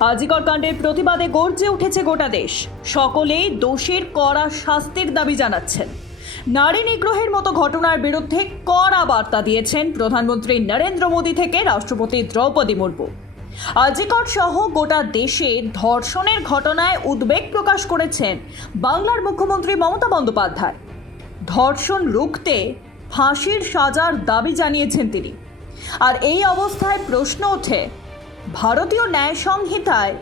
আজিকর কাণ্ডের প্রতিবাদে গর্জে উঠেছে গোটা দেশ। সকলেই দোষের কড়া শাস্তির দাবি জানাচ্ছেন। নারী নিগ্রহের মতো ঘটনার বিরুদ্ধে কড়া বার্তা দিয়েছেন প্রধানমন্ত্রী নরেন্দ্র মোদী থেকে রাষ্ট্রপতি দ্রৌপদী মুর্মু। আজিকর সহ গোটা দেশে ধর্ষণের ঘটনায় উদ্বেগ প্রকাশ করেছেন বাংলার মুখ্যমন্ত্রী মমতা বন্দ্যোপাধ্যায়। ধর্ষণ রুখতে ফাঁসির সাজার দাবি জানিয়েছেন তিনি। আর এই অবস্থায় প্রশ্ন ওঠে ভারতীয় ন্যায় সংহিতায়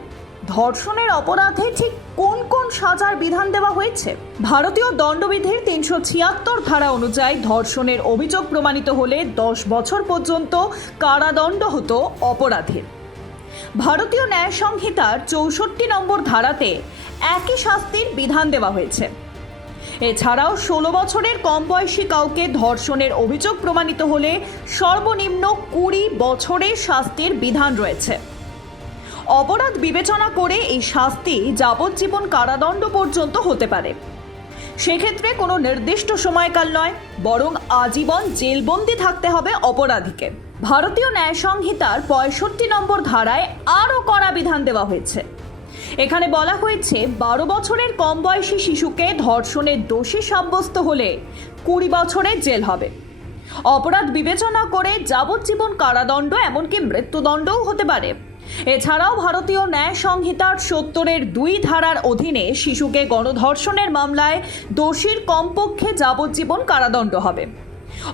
ধর্ষণের অপরাধে ঠিক কোন কোন সাজার বিধান দেওয়া হয়েছে? ভারতীয় দণ্ডবিধির তিনশো ছিয়াত্তর ধারা অনুযায়ী ধর্ষণের অভিযোগ প্রমাণিত হলে দশ বছর পর্যন্ত কারাদণ্ড হতো অপরাধীর। ভারতীয় ন্যায় সংহিতার চৌষট্টি নম্বর ধারাতে একই শাস্তির বিধান দেওয়া হয়েছে। এছাড়াও ষোলো বছরের কম বয়সী কাউকে ধর্ষণের অভিযোগ প্রমাণিত হলে সর্বনিম্ন কুড়ি বছরের শাস্তির বিধান রয়েছে। অপরাধ বিবেচনা করে এই শাস্তি যাবজ্জীবন কারাদণ্ড পর্যন্ত হতে পারে। সেক্ষেত্রে কোনো নির্দিষ্ট সময়কাল নয়, বরং আজীবন জেলবন্দি থাকতে হবে অপরাধীকে। ভারতীয় ন্যায় সংহিতার পঁয়ষট্টি নম্বর ধারায় আরও কড়া বিধান দেওয়া হয়েছে। এখানে বলা হয়েছে, বারো বছরের কম বয়সী শিশুকে ধর্ষণের দোষী সাব্যস্ত হলে কুড়ি বছরের জেল হবে। অপরাধ বিবেচনা করে যাবজ্জীবন কারাদণ্ড, এমনকি মৃত্যুদণ্ডও হতে পারে। এছাড়াও ভারতীয় ন্যায় সংহিতার সত্তরের দুই ধারার অধীনে শিশুকে গণধর্ষণের মামলায় দোষীর কমপক্ষে যাবজ্জীবন কারাদণ্ড হবে।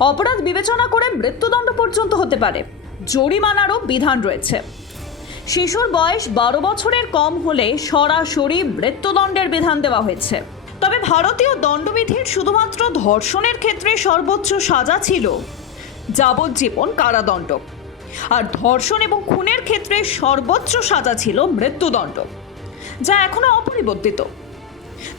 অপরাধ বিবেচনা করে মৃত্যুদণ্ড পর্যন্ত হতে পারে। জরিমানারও বিধান রয়েছে। শিশুর বয়স বারো বছরের কম হলে সরাসরি মৃত্যুদণ্ডের বিধান দেওয়া হয়েছে। তবে ভারতীয় দণ্ডবিধির শুধুমাত্র ধর্ষণের ক্ষেত্রে সর্বোচ্চ সাজা ছিল যাবজ্জীবন কারাদণ্ড। আর ধর্ষণ এবং খুনের ক্ষেত্রে সর্বোচ্চ সাজা ছিল মৃত্যুদণ্ড, যা এখনও অপরিবর্তিত।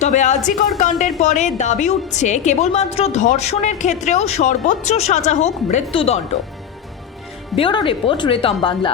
তবে আজিকর কাণ্ডের পরে দাবি উঠছে, কেবলমাত্র ধর্ষণের ক্ষেত্রেও সর্বোচ্চ সাজা হোক মৃত্যুদণ্ড। ব্যুরো রিপোর্ট রেতম বাংলা।